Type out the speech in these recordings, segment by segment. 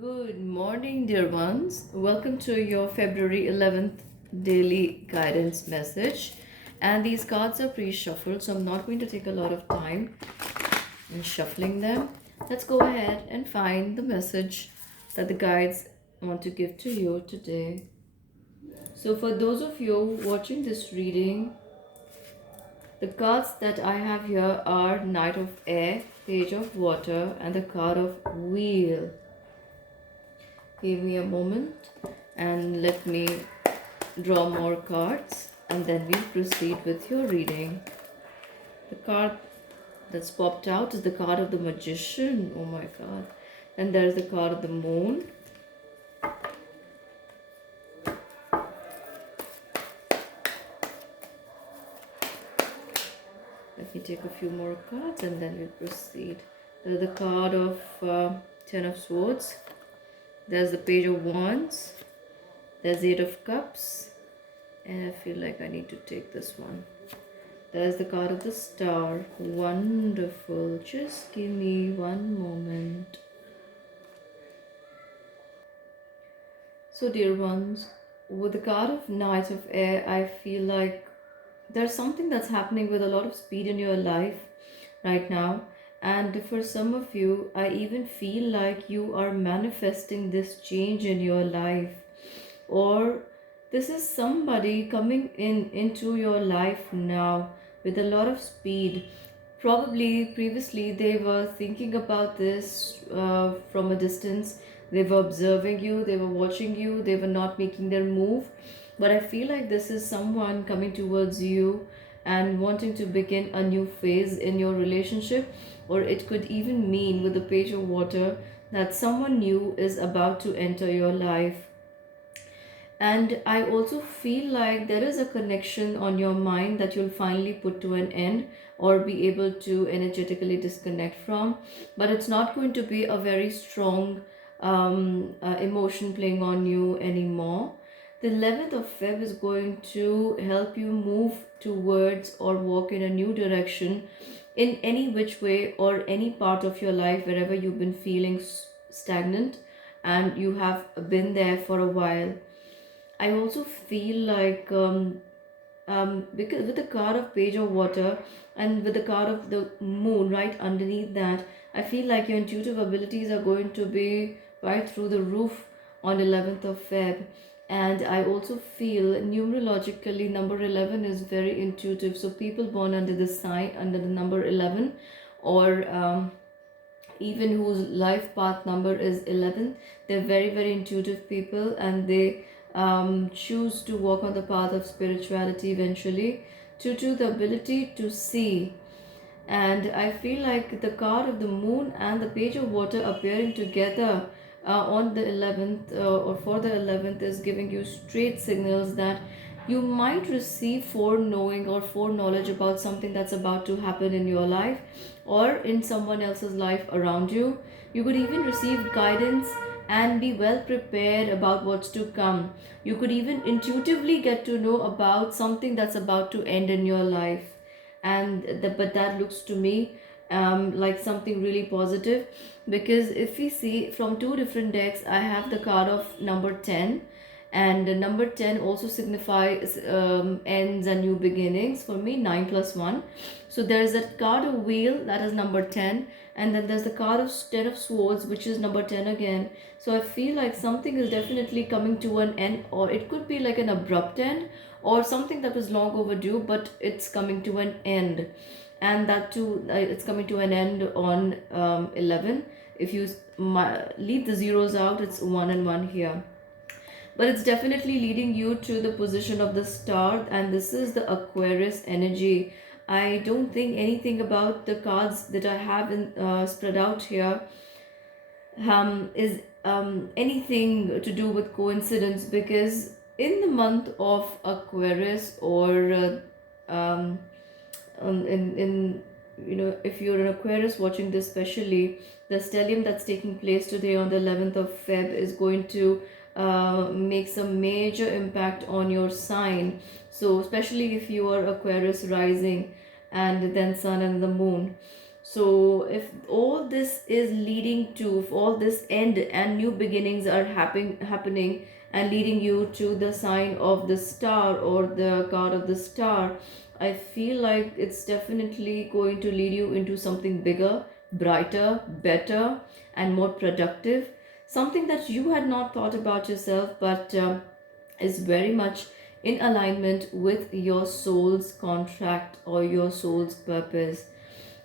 Good morning, dear ones. Welcome to your February 11th daily guidance message. And these cards are pre-shuffled, so I'm not going to take a lot of time in shuffling them. Let's go ahead and find the message that the guides want to give to you today. So, for those of you watching this reading, the cards that I have here are Knight of Air, Page of Water, and the card of Wheel. Give me a moment and let me draw more cards and then we'll proceed with your reading. The card that's popped out is the card of the Magician. Oh my god. And there's the card of the Moon. Let me take a few more cards and then we'll proceed. There's the card of Ten of Swords. There's the Page of Wands. There's Eight of Cups. And I feel like I need to take this one. There's the card of the Star. Wonderful. Just give me one moment. So, dear ones, with the card of Knight of Air, I feel like there's something that's happening with a lot of speed in your life right now. And for some of you, I even feel like you are manifesting this change in your life. Or this is somebody coming into your life now with a lot of speed. Probably previously they were thinking about this from a distance. They were observing you, they were watching you, they were not making their move. But I feel like this is someone coming towards you and wanting to begin a new phase in your relationship. Or it could even mean, with the Page of Water, that someone new is about to enter your life. And I also feel like there is a connection on your mind that you'll finally put to an end or be able to energetically disconnect from. But it's not going to be a very strong emotion playing on you anymore. The 11th of Feb is going to help you move towards or walk in a new direction in any which way or any part of your life wherever you've been feeling stagnant and you have been there for a while. I also feel like because with the card of Page of Water and with the card of the Moon right underneath that, I feel like your intuitive abilities are going to be right through the roof on 11th of Feb. And I also feel numerologically number 11 is very intuitive. So people born under the sign, under the number 11, or even whose life path number is 11, they're very, very intuitive people, and they choose to walk on the path of spirituality eventually due to the ability to see. And I feel like the card of the Moon and the Page of Water appearing together on the 11th or for the 11th is giving you straight signals that you might receive foreknowing or foreknowledge about something that's about to happen in your life or in someone else's life around you. You could even receive guidance and be well prepared about what's to come. You could even intuitively get to know about something that's about to end in your life. But that looks to me like something really positive, because if we see from two different decks, I have the card of number 10, and the number 10 also signifies ends and new beginnings. For me, 9 plus 1. So there's that card of Wheel, that is number 10, and then there's the card of Ten of Swords, which is number 10 again. So I feel like something is definitely coming to an end, or it could be like an abrupt end or something that was long overdue, but it's coming to an end. And that too, it's coming to an end on 11. If you leave the zeros out, it's 1 and 1 here, but it's definitely leading you to the position of the Star, and this is the Aquarius energy. I don't think anything about the cards that I have spread out here is anything to do with coincidence, because in the month of Aquarius, or in if you're an Aquarius watching this, especially the stellium that's taking place today on the 11th of Feb is going to make some major impact on your sign. So especially if you are Aquarius rising and then Sun and the Moon, So if all this is leading to, if all this end and new beginnings are happening and leading you to the sign of the star or the card of the star, I feel like it's definitely going to lead you into something bigger, brighter, better, and more productive. Something that you had not thought about yourself, but is very much in alignment with your soul's contract or your soul's purpose.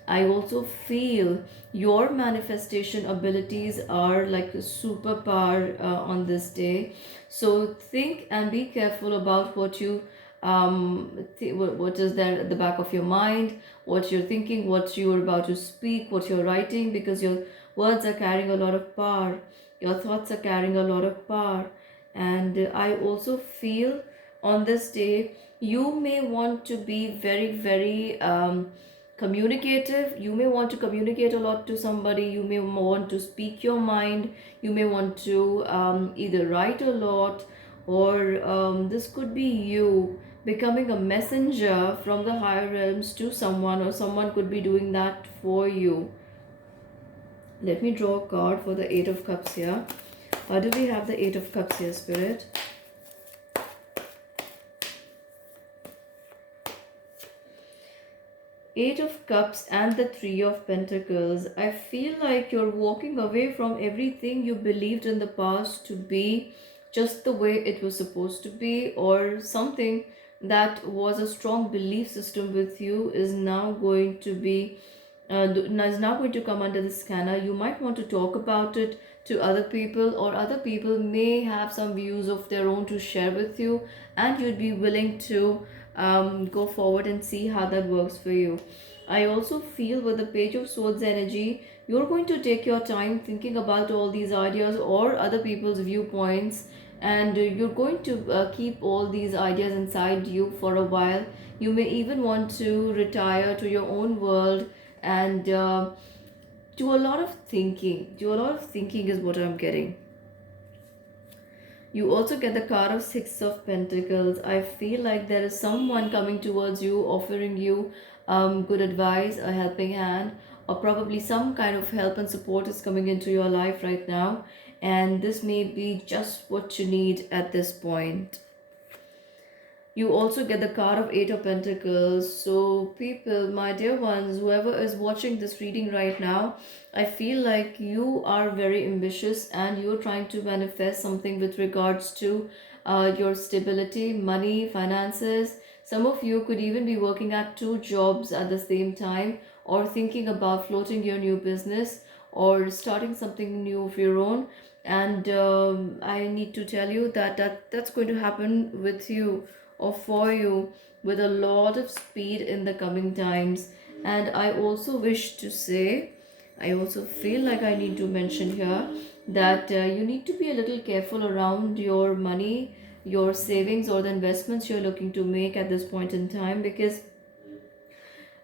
I also feel your manifestation abilities are like a superpower on this day. So think and be careful about what you what is there at the back of your mind, what you're thinking, what you're about to speak, what you're writing, because your words are carrying a lot of power. Your thoughts are carrying a lot of power. And I also feel on this day you may want to be very, very communicative. You may want to communicate a lot to somebody. You may want to speak your mind. You may want to either write a lot, or this could be you becoming a messenger from the higher realms to someone, or someone could be doing that for you. Let me draw a card for the Eight of Cups here. How do we have the Eight of Cups here, Spirit? Eight of Cups and the Three of Pentacles. I feel like you're walking away from everything you believed in the past to be just the way it was supposed to be, or something that was a strong belief system with you is now going to be is now going to come under the scanner. You might want to talk about it to other people, or other people may have some views of their own to share with you, and you'd be willing to go forward and see how that works for you. I also feel with the Page of Swords energy, you're going to take your time thinking about all these ideas or other people's viewpoints, and you're going to keep all these ideas inside you for a while. You may even want to retire to your own world and do a lot of thinking. Do a lot of thinking is what I'm getting. You also get the card of Six of Pentacles. I feel like there is someone coming towards you, offering you good advice, a helping hand, or probably some kind of help and support is coming into your life right now. And this may be just what you need at this point. You also get the card of Eight of Pentacles. So people, my dear ones, whoever is watching this reading right now, I feel like you are very ambitious and you're trying to manifest something with regards to your stability, money, finances. Some of you could even be working at two jobs at the same time, or thinking about floating your new business or starting something new of your own. And I need to tell you that's going to happen with you or for you with a lot of speed in the coming times. And I also wish to say, I also feel like I need to mention here that you need to be a little careful around your money, your savings, or the investments you're looking to make at this point in time, because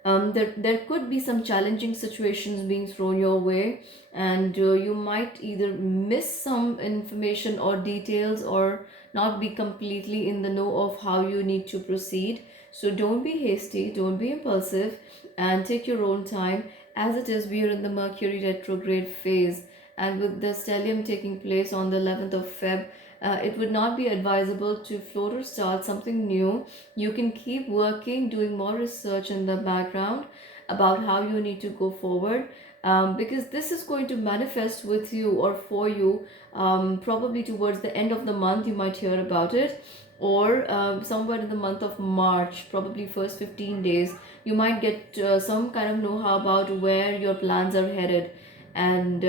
there could be some challenging situations being thrown your way, and you might either miss some information or details, or not be completely in the know of how you need to proceed. So don't be hasty, don't be impulsive, and take your own time. As it is, we are in the Mercury retrograde phase, and with the stellium taking place on the 11th of Feb, it would not be advisable to float or start something new. You can keep working, doing more research in the background about how you need to go forward, because this is going to manifest with you or for you, probably towards the end of the month. You might hear about it, or somewhere in the month of March, probably first 15 days, you might get some kind of know-how about where your plans are headed. And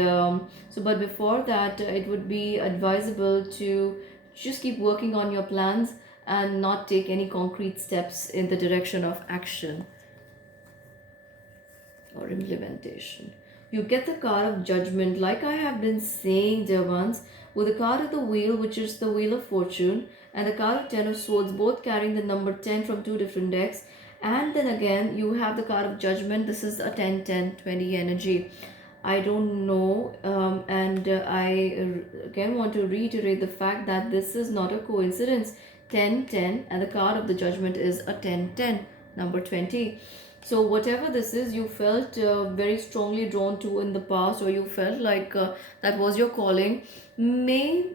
but before that, it would be advisable to just keep working on your plans and not take any concrete steps in the direction of action or implementation. You get the card of Judgment, like I have been saying, dear ones, with the card of the Wheel, which is the Wheel of Fortune, and the card of Ten of Swords, both carrying the number 10 from two different decks. And then again, you have the card of Judgment. This is a 10-10-20 energy. I don't know, and I again want to reiterate the fact that this is not a coincidence. 10-10, and the card of the Judgment is a 10-10, number 20. So whatever this is, you felt very strongly drawn to in the past, or you felt like that was your calling, may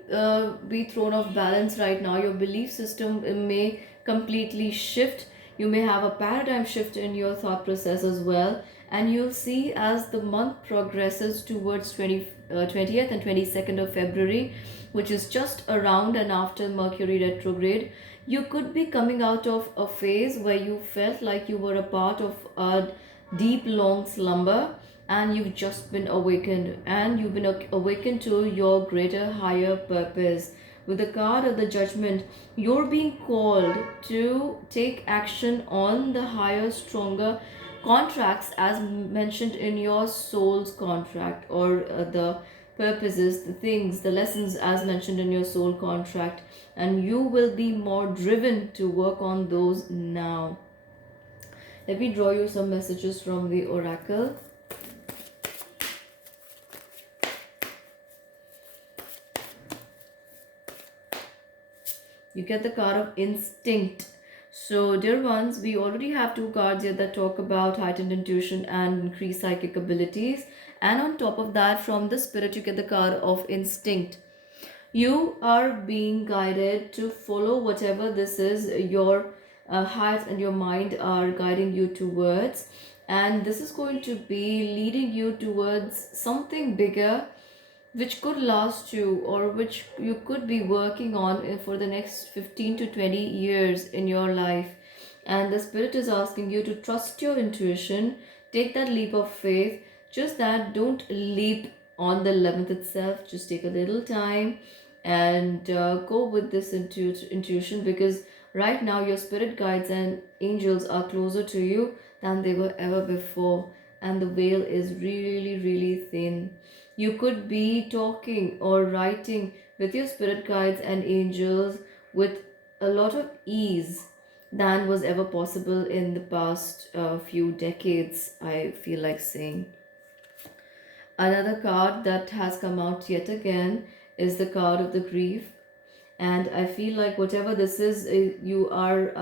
be thrown off balance right now. Your belief system may completely shift. You may have a paradigm shift in your thought process as well. And you'll see as the month progresses towards 20th and 22nd of February, which is just around and after Mercury retrograde, you could be coming out of a phase where you felt like you were a part of a deep, long slumber, and you've just been awakened, and you've been awakened to your greater, higher purpose. With the card of the Judgment, you're being called to take action on the higher, stronger contracts as mentioned in your soul's contract, or the purposes, the things, the lessons as mentioned in your soul contract, and you will be more driven to work on those now. Let me draw you some messages from the oracle. You get the card of Instinct. So, dear ones, we already have two cards here that talk about heightened intuition and increased psychic abilities. And on top of that, from the Spirit, you get the card of Instinct. You are being guided to follow whatever this is, your heart and your mind are guiding you towards. And this is going to be leading you towards something bigger, which could last you, or which you could be working on for the next 15 to 20 years in your life. And the Spirit is asking you to trust your intuition, take that leap of faith. Just that, don't leap on the 11th itself. Just take a little time and go with this intuition, because right now your spirit guides and angels are closer to you than they were ever before, and the veil is really, really thin. You could be talking or writing with your spirit guides and angels with a lot of ease than was ever possible in the past few decades, I feel like saying. Another card that has come out yet again is the card of the grief. And I feel like whatever this is, you are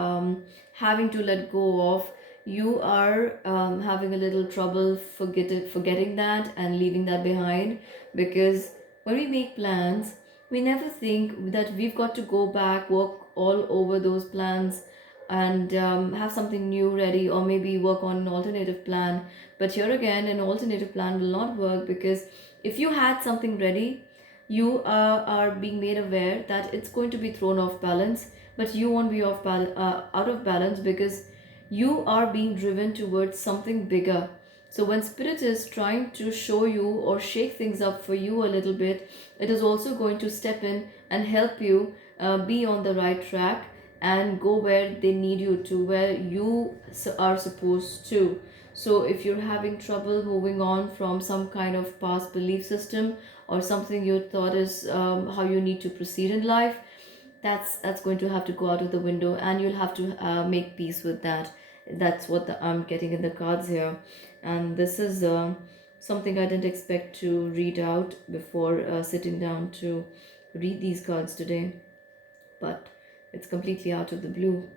having to let go of. You are having a little trouble forgetting that and leaving that behind, because when we make plans, we never think that we've got to go back, work all over those plans, and have something new ready, or maybe work on an alternative plan. But here again, an alternative plan will not work, because if you had something ready, you are being made aware that it's going to be thrown off balance, but you won't be out of balance, because you are being driven towards something bigger. So when Spirit is trying to show you or shake things up for you a little bit, it is also going to step in and help you be on the right track and go where they need you to, where you are supposed to. So if you're having trouble moving on from some kind of past belief system, or something you thought is how you need to proceed in life, that's going to have to go out of the window, and you'll have to make peace with that. That's what I'm getting in the cards here. And this is something I didn't expect to read out before sitting down to read these cards today, but it's completely out of the blue.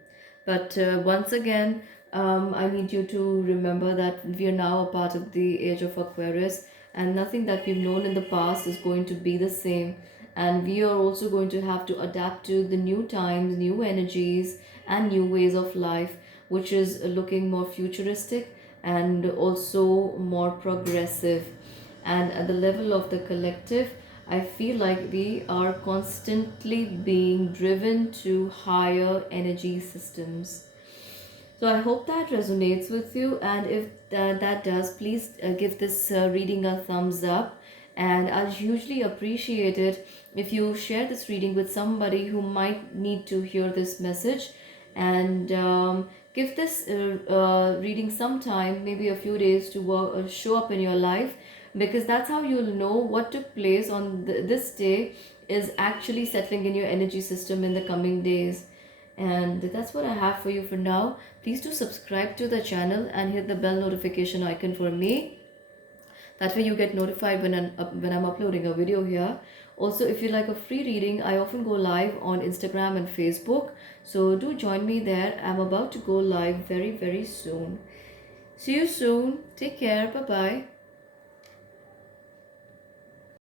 But once again, I need you to remember that we are now a part of the age of Aquarius, and nothing that we've known in the past is going to be the same. And we are also going to have to adapt to the new times, new energies, and new ways of life, which is looking more futuristic and also more progressive. And at the level of the collective, I feel like we are constantly being driven to higher energy systems. So I hope that resonates with you, and if that does, please give this reading a thumbs up. And I'll hugely appreciate it if you share this reading with somebody who might need to hear this message, and give this reading some time, maybe a few days, to show up in your life, because that's how you'll know what took place on this day is actually settling in your energy system in the coming days. And that's what I have for you for now. Please do subscribe to the channel and hit the bell notification icon for me. That way you get notified when I'm uploading a video here. Also, if you like a free reading, I often go live on Instagram and Facebook. So do join me there. I'm about to go live very, very soon. See you soon. Take care. Bye bye.